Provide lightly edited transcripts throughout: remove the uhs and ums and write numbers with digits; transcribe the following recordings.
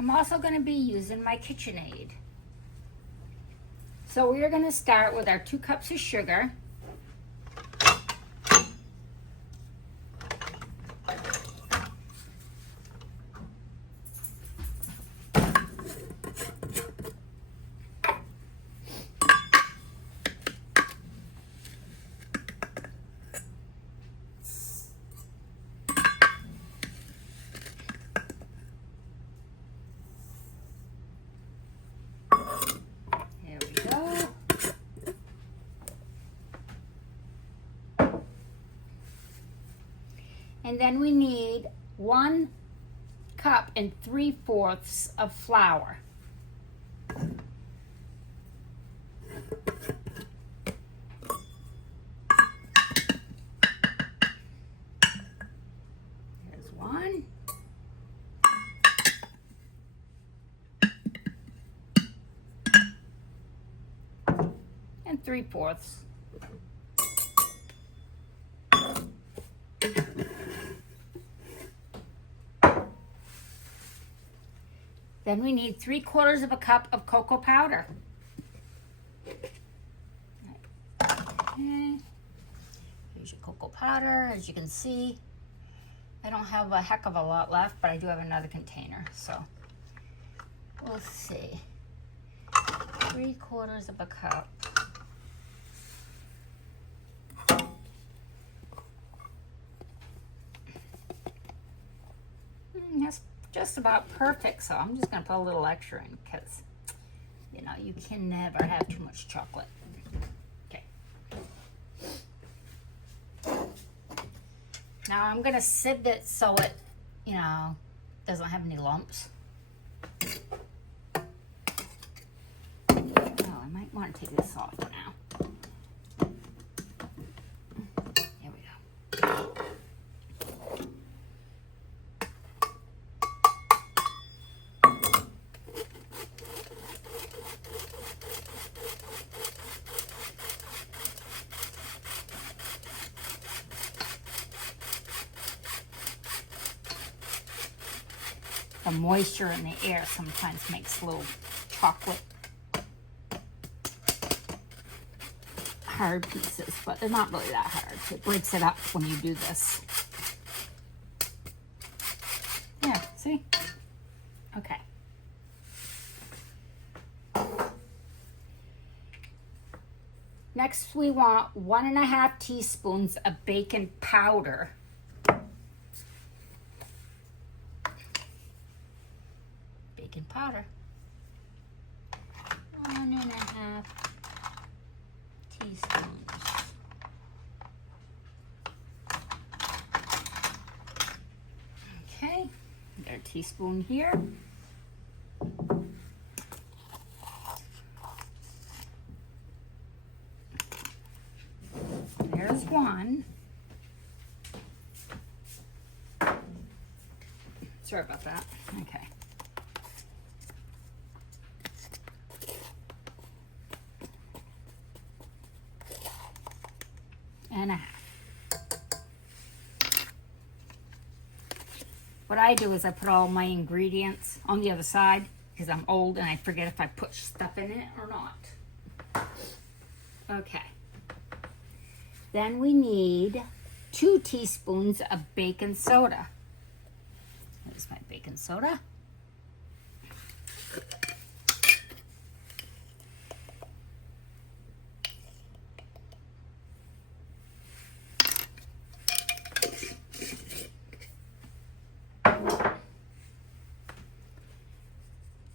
I'm also going to be using my KitchenAid. So we are going to start with our 2 cups of sugar. And then we need 1 cup and 3/4 of flour. There's 1. And 3/4. Then we need 3/4 of a cup of cocoa powder. Okay. Here's your cocoa powder. As you can see, I don't have a heck of a lot left, but I do have another container. So we'll see. 3/4 of a cup. That's just about perfect, so I'm just going to put a little extra in because, you know, you can never have too much chocolate. Okay. Now I'm going to sieve it so it, you know, doesn't have any lumps. Oh, I might want to take this off now. There we go. The moisture in the air sometimes makes little chocolate hard pieces, but they're not really that hard. It breaks it up when you do this. Yeah, see? Okay. Next, we want 1.5 teaspoons of baking powder. Baking powder. 1.5 teaspoons. Okay, got a teaspoon here. There's 1. Sorry about that. Okay. And a half. What I do is I put all my ingredients on the other side because I'm old and I forget if I put stuff in it or not. Okay. Then we need 2 teaspoons of baking soda. There's my baking soda.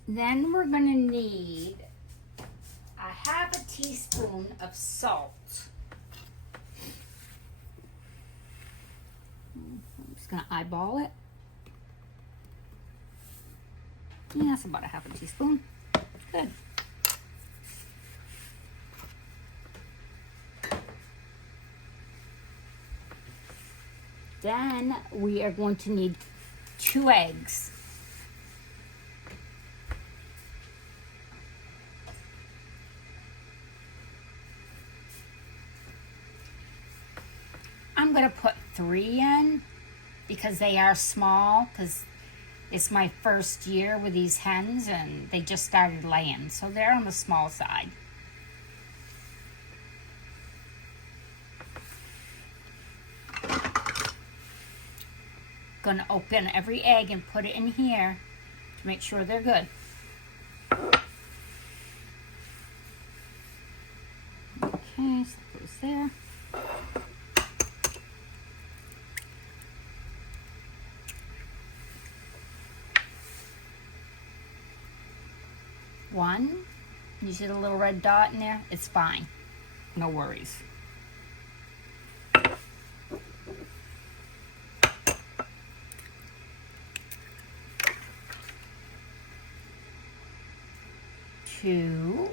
Then we're going to need a 1/2 teaspoon of salt. I'm just going to eyeball it. Yeah, that's about a 1/2 teaspoon. Good. Then we are going to need 2 eggs. I'm going to put 3 in because they are small, because It's my first year with these hens, and they just started laying, so they're on the small side. Gonna open every egg and put it in here to make sure they're good. Okay, so that goes there. One, you see the little red dot in there? It's fine, no worries. Two.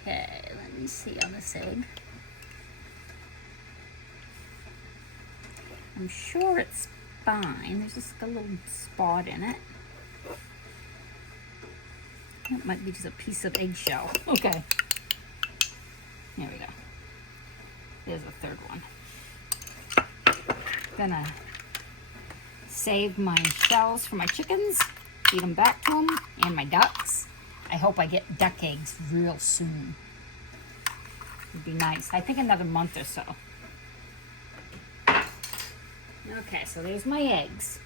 Okay, let me see on this egg. I'm sure it's fine. There's just a little spot in it. That might be just a piece of eggshell. Okay. There we go. There's a third one. Gonna save my shells for my chickens, feed them back to them, and my ducks. I hope I get duck eggs real soon. It'd be nice. I think another month or so. Okay, so there's my eggs.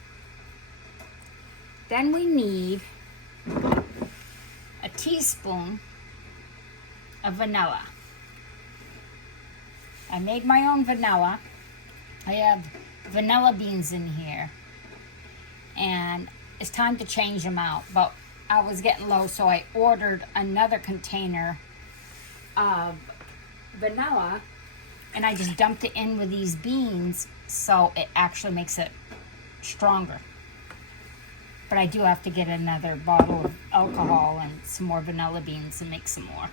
Then we need a teaspoon of vanilla. I made my own vanilla. I have vanilla beans in here. And it's time to change them out. But I was getting low, so I ordered another container of vanilla. And I just dumped it in with these beans, so it actually makes it stronger. But I do have to get another bottle of alcohol and some more vanilla beans and make some more.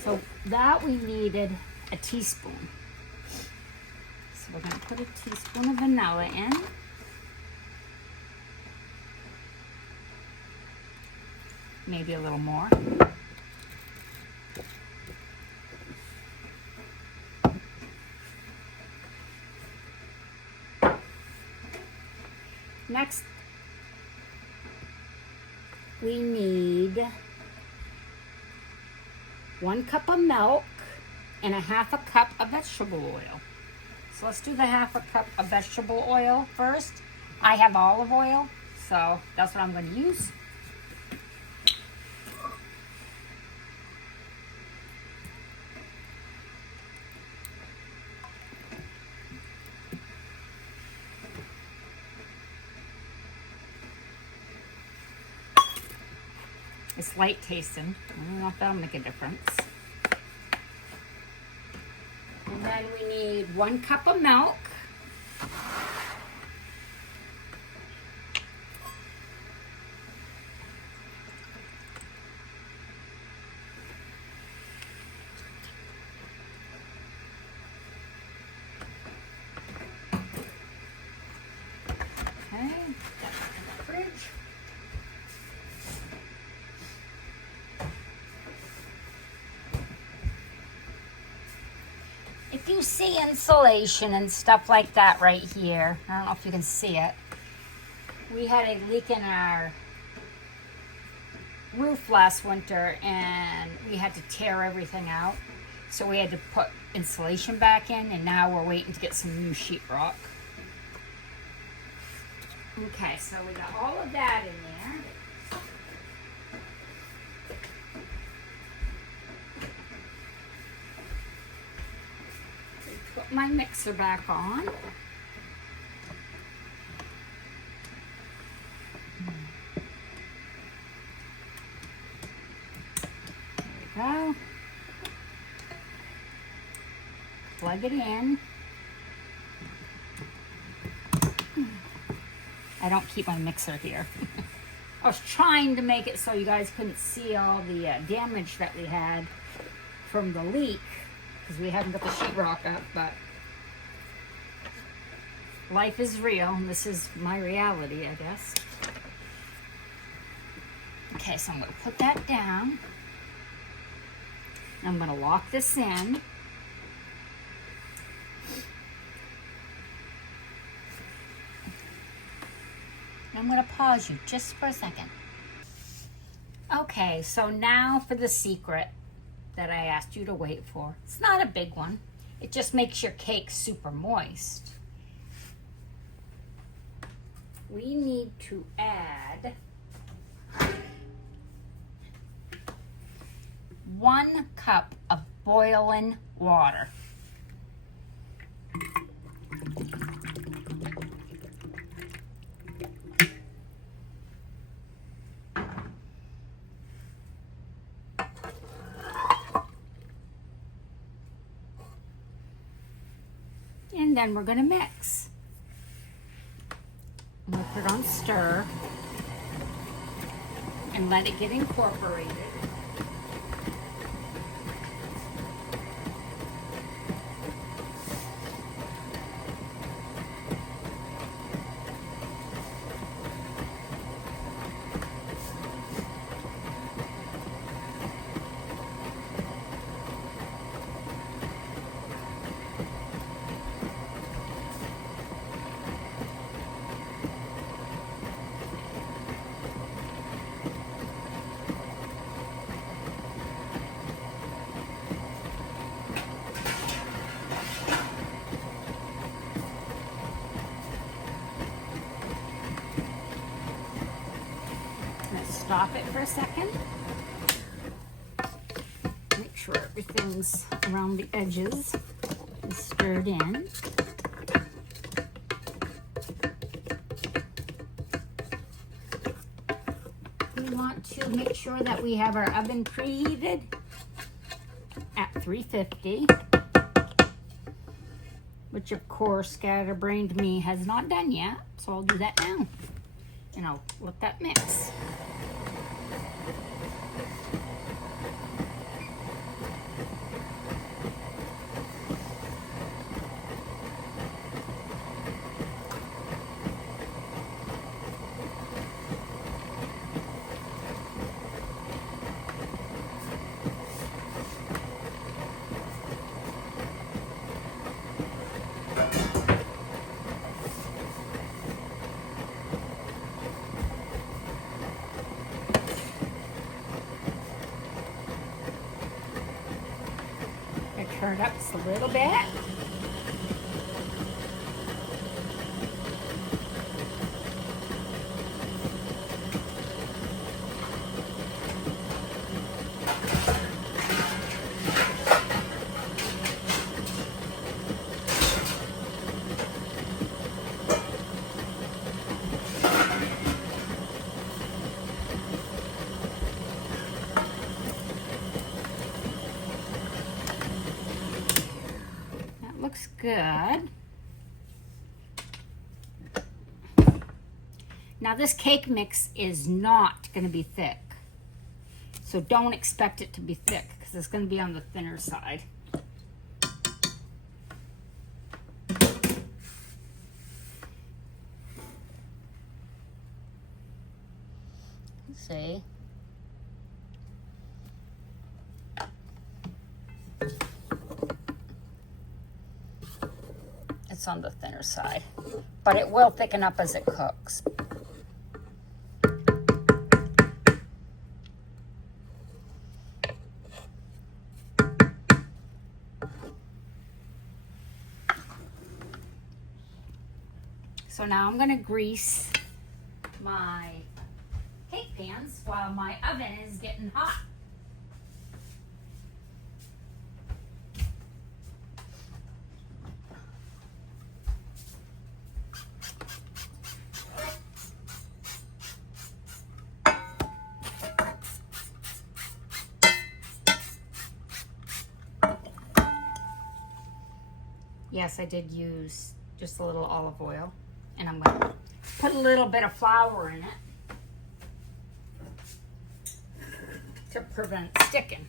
So that we needed a teaspoon. So we're going to put a teaspoon of vanilla in. Maybe a little more. Next, we need 1 cup of milk and a 1/2 cup of vegetable oil. So let's do the 1/2 cup of vegetable oil first. I have olive oil, so that's what I'm going to use. It's light tasting. I don't know if that'll make a difference. And then we need 1 cup of milk. Okay, that's in the fridge. If you see insulation and stuff like that right here, I don't know if you can see it. We had a leak in our roof last winter and we had to tear everything out. So we had to put insulation back in, and now we're waiting to get some new sheetrock. Okay, so we got all of that in there. Put my mixer back on. There we go. Plug it in. I don't keep my mixer here. I was trying to make it so you guys couldn't see all the damage that we had from the leak, because we haven't got the sheetrock up, but life is real, and this is my reality, I guess. Okay, so I'm going to put that down. I'm going to lock this in. I'm going to pause you just for a second. Okay, so now for the secret that I asked you to wait for. It's not a big one. It just makes your cake super moist. We need to add 1 cup of boiling water. And then we're going to mix. I'm going to put it on stir and let it get incorporated. Stop it for a second. Make sure everything's around the edges is stirred in. We want to make sure that we have our oven preheated at 350, which of course scatterbrained me has not done yet, so I'll do that now. And I'll let that mix. Turn it up just a little bit. Looks good. Now this cake mix is not going to be thick, so don't expect it to be thick because it's going to be on the thinner side. Let's see. It's on the thinner side, but it will thicken up as it cooks. So now I'm going to grease my cake pans while my oven is getting hot. Yes, I did use just a little olive oil, and I'm going to put a little bit of flour in it to prevent sticking.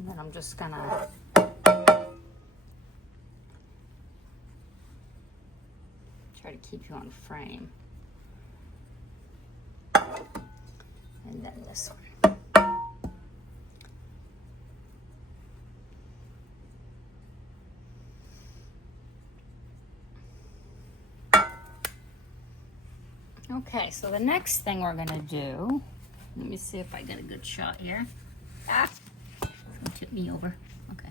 And then I'm just gonna try to keep you on frame. And then this one. Okay, so the next thing we're gonna do, let me see if I get a good shot here. Ah, don't tip me over. Okay.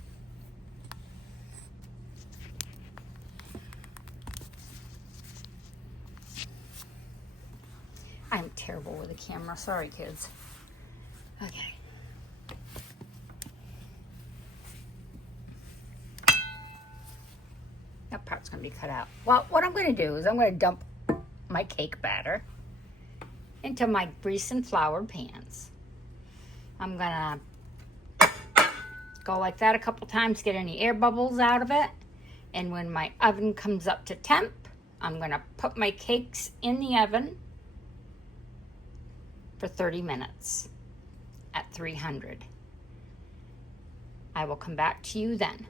I'm terrible with a camera. Sorry, kids. Okay. That part's gonna be cut out. Well, what I'm gonna do is I'm gonna dump my cake batter into my grease and floured pans. I'm gonna go like that a couple times, get any air bubbles out of it. And when my oven comes up to temp, I'm gonna put my cakes in the oven for 30 minutes at 300. I will come back to you then.